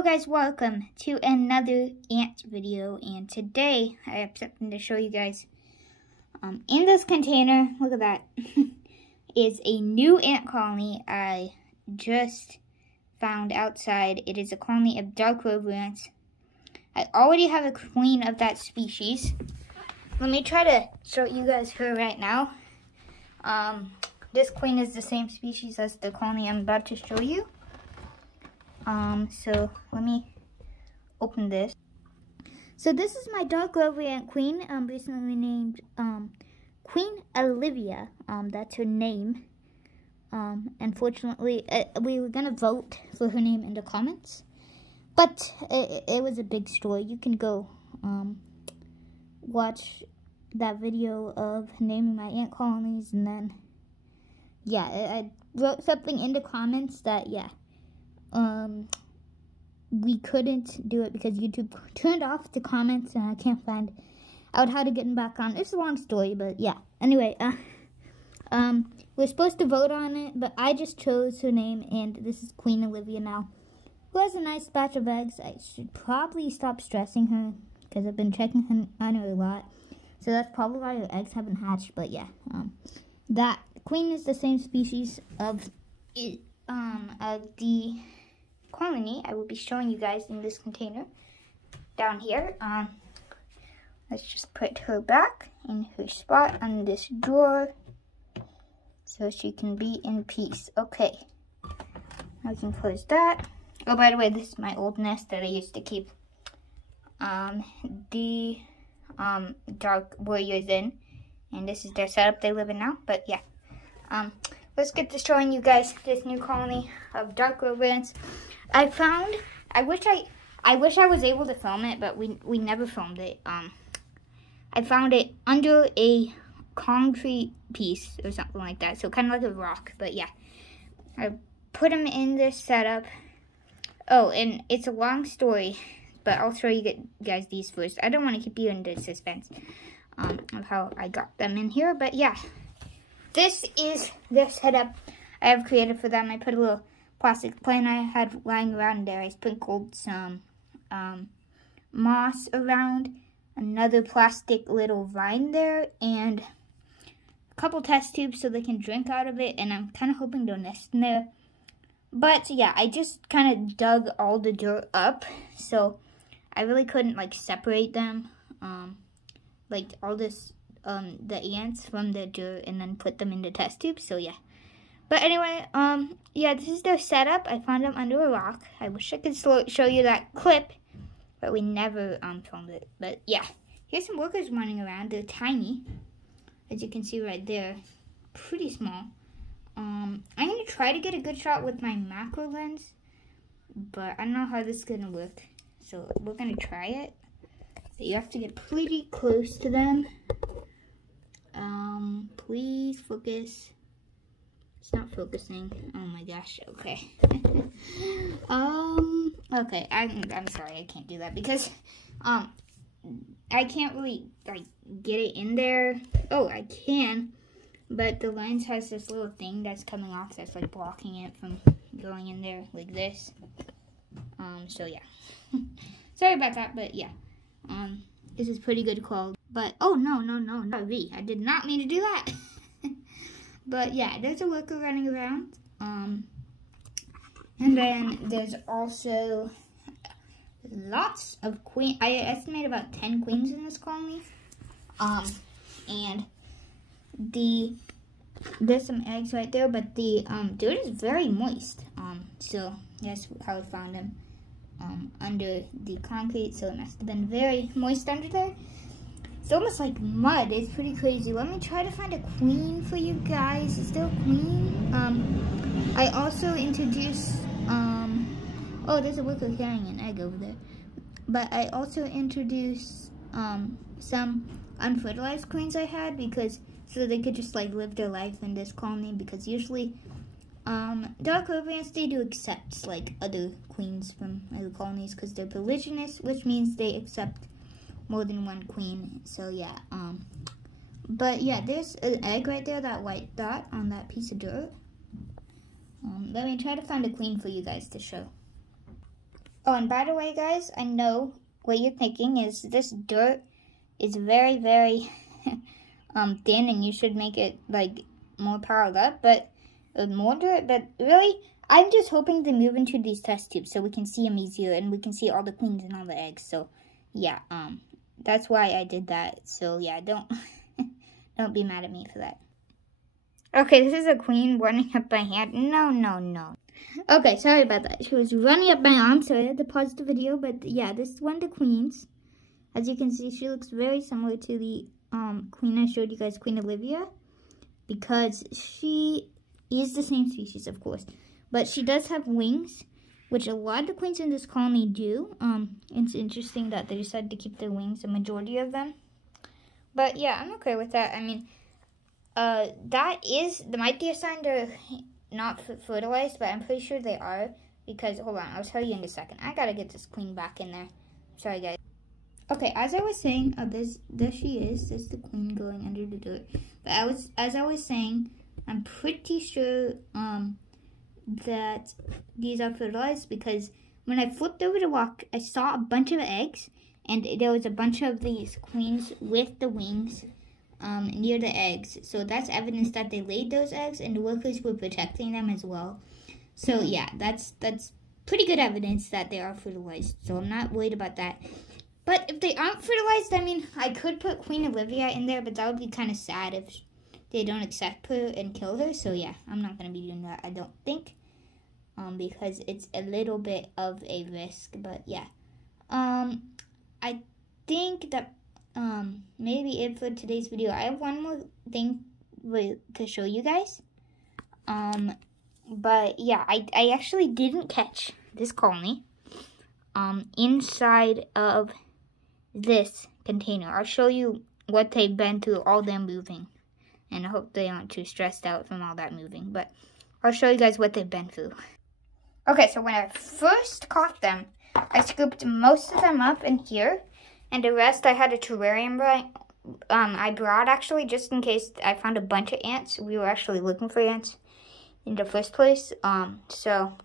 Hello guys, welcome to another ant video, and today I have something to show you guys. In this container, look at that, is a new ant colony I just found outside. It is a colony of dark rover ants. I already have a queen of that species. Let me try to show you guys her right now. This queen is the same species as the colony I'm about to show you. So let me open this. So this is my dark rover ant queen, recently named, Queen Olivia. That's her name. Unfortunately, we were gonna vote for her name in the comments, but it was a big story. You can go, watch that video of naming my ant colonies, and then, yeah, I wrote something in the comments that, yeah, we couldn't do it because YouTube turned off the comments and I can't find out how to get them back on. It's a long story, but yeah. Anyway, we're supposed to vote on it, but I just chose her name, and this is Queen Olivia now, who has a nice batch of eggs. I should probably stop stressing her because I've been checking on her a lot. So that's probably why her eggs haven't hatched, but yeah. That queen is the same species of the colony I will be showing you guys in this container down here. Let's just put her back in her spot on this drawer so she can be in peace. Okay, I can close that. Oh, by the way, this is my old nest that I used to keep the dark warriors in, and this is their setup they live in now. But yeah, let's get to showing you guys this new colony of dark rover ants. I wish I was able to film it, but we never filmed it. I found it under a concrete piece or something like that, so kind of like a rock. But yeah, I put them in this setup. Oh, and it's a long story, but I'll show you guys these first. I don't want to keep you in suspense of how I got them in here, but yeah, this is the setup I have created for them. I put a little plastic plant I had lying around there. I sprinkled some moss around, another plastic little vine there, and a couple test tubes so they can drink out of it, and I'm kind of hoping they'll nest in there. But yeah, I just kind of dug all the dirt up, so I really couldn't like separate them, like all this, the ants from the dirt, and then put them in the test tubes, so yeah. But anyway, yeah, this is their setup. I found them under a rock. I wish I could show you that clip, but we never filmed it. But yeah, here's some workers running around. They're tiny, as you can see right there, pretty small. I'm gonna try to get a good shot with my macro lens, but I don't know how this is gonna work. So we're gonna try it. But you have to get pretty close to them. Please focus. It's not focusing. Oh my gosh. Okay. Okay. I'm sorry. I can't do that because I can't really like get it in there. Oh, I can, but the lens has this little thing that's coming off that's like blocking it from going in there like this. So yeah. Sorry about that, but yeah. This is pretty good quality. But oh no, not me. I did not mean to do that. But yeah, there's a worker running around. And then there's also lots of queens. I estimate about 10 queens in this colony. And there's some eggs right there, but the dirt is very moist. So that's how I found them. Under the concrete, so it must have been very moist under there. It's almost like mud. It's pretty crazy. Let me try to find a queen for you guys. Is there a queen? I also introduced, oh, there's a worker carrying an egg over there. But I also introduced, some unfertilized queens I had so they could just like live their life in this colony, because usually, dark rover ants, they do accept like other queens from other colonies because they're polygynous, which means they accept more than one queen. So yeah, but yeah, there's an egg right there, that white dot on that piece of dirt. Let me try to find a queen for you guys to show. Oh, and by the way, guys, I know what you're thinking is this dirt is very, very thin, and you should make it like more piled up, but more dirt. But really, I'm just hoping to move into these test tubes so we can see them easier and we can see all the queens and all the eggs. So yeah, that's why I did that. So yeah, don't don't be mad at me for that. Okay, this is a queen running up my hand. No. Okay, sorry about that. She was running up my arm, so I had to pause the video. But yeah, this is one of the queens. As you can see, she looks very similar to the queen I showed you guys, Queen Olivia, because she is the same species, of course. But she does have wings, which a lot of the queens in this colony do. It's interesting that they decided to keep their wings, a majority of them. But yeah, I'm okay with that. I mean, that might be a sign they're not fertilized, but I'm pretty sure they are, because, hold on, I'll tell you in a second. I gotta get this queen back in there. Sorry, guys. Okay, as I was saying, there she is. There's the queen going under the dirt. But as I was saying, I'm pretty sure that these are fertilized, because when I flipped over the rock, I saw a bunch of eggs, and there was a bunch of these queens with the wings near the eggs. So that's evidence that they laid those eggs, and the workers were protecting them as well. So yeah, that's pretty good evidence that they are fertilized. So I'm not worried about that. But if they aren't fertilized, I mean, I could put Queen Olivia in there, but that would be kind of sad if they don't accept her and kill her. So yeah, I'm not going to be doing that, I don't think, because it's a little bit of a risk. But yeah, I think that maybe it for today's video. I have one more thing to show you guys. But yeah, I actually didn't catch this colony inside of this container. I'll show you what they've been through, all them moving, and I hope they aren't too stressed out from all that moving, but I'll show you guys what they've been through. Okay, so when I first caught them, I scooped most of them up in here, and the rest I had a terrarium I brought, actually, just in case I found a bunch of ants. We were actually looking for ants in the first place. So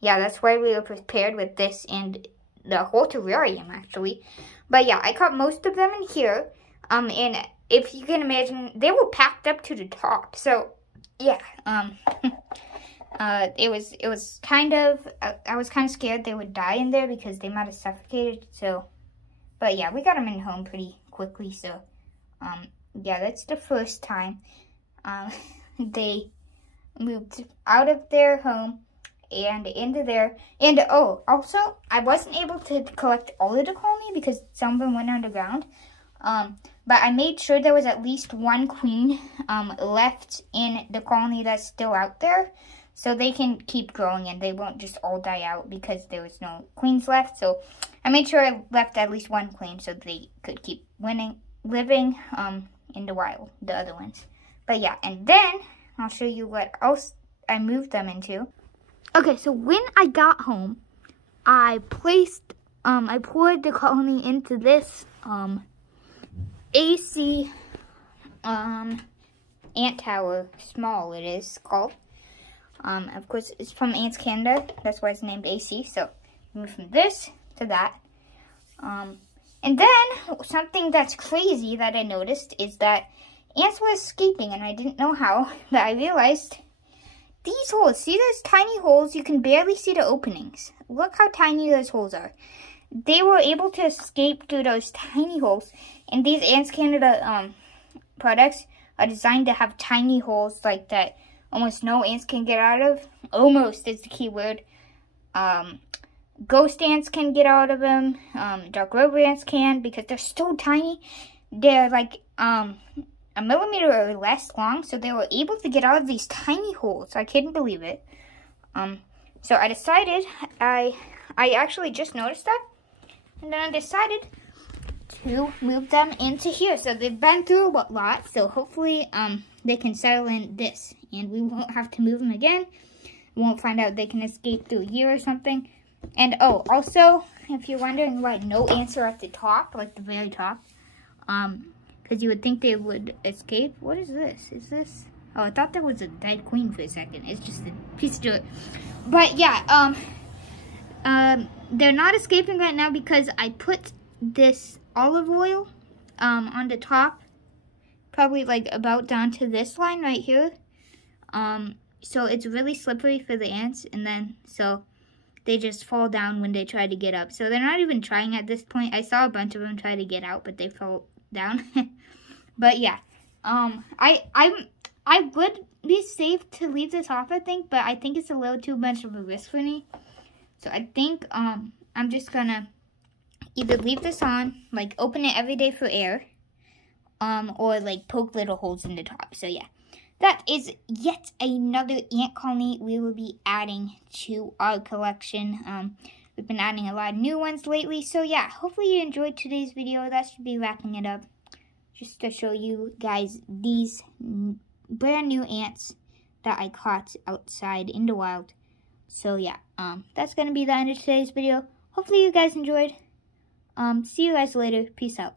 yeah, that's why we were prepared with this and the whole terrarium, actually. But yeah, I caught most of them in here. And if you can imagine, they were packed up to the top. So yeah, it was kind of, I was kind of scared they would die in there because they might have suffocated. So, but yeah, we got them in home pretty quickly. So yeah, that's the first time they moved out of their home and into there. And oh, also, I wasn't able to collect all of the colony because some of them went underground. But I made sure there was at least one queen left in the colony that's still out there, so they can keep growing and they won't just all die out because there was no queens left. So I made sure I left at least one queen so they could keep living in the wild, the other ones. But yeah, and then I'll show you what else I moved them into. Okay, so when I got home, I poured the colony into this AC ant tower, small it is called. Of course, it's from Ants Canada. That's why it's named AC. So move from this to that. And then something that's crazy that I noticed is that ants were escaping, and I didn't know how, but I realized these holes. See those tiny holes? You can barely see the openings. Look how tiny those holes are. They were able to escape through those tiny holes, and these Ants Canada products are designed to have tiny holes like that almost no ants can get out of. Almost is the key word. Ghost ants can get out of them. Dark rover ants can, because they're so tiny. They're like a millimeter or less long, so they were able to get out of these tiny holes. I couldn't believe it. So I decided, I actually just noticed that, and then I decided to move them into here. So they've been through a lot, so hopefully they can settle in this, and we won't have to move them again. We won't find out they can escape through a year or something. And oh, also, if you're wondering why no ants are at the top, like the very top, because you would think they would escape. What is this? Is this? Oh, I thought that was a dead queen for a second. It's just a piece of dirt. But yeah, they're not escaping right now because I put this olive oil on the top, probably like about down to this line right here. So it's really slippery for the ants, and then so they just fall down when they try to get up. So they're not even trying at this point. I saw a bunch of them try to get out, but they fell down. But yeah, I would be safe to leave this off, I think, but I think it's a little too much of a risk for me. So I think I'm just gonna either leave this on, like open it every day for air, or like poke little holes in the top. So yeah, that is yet another ant colony we will be adding to our collection. We've been adding a lot of new ones lately. So yeah, hopefully you enjoyed today's video. That should be wrapping it up. Just to show you guys these brand new ants that I caught outside in the wild. So yeah, that's gonna be the end of today's video. Hopefully you guys enjoyed. See you guys later. Peace out.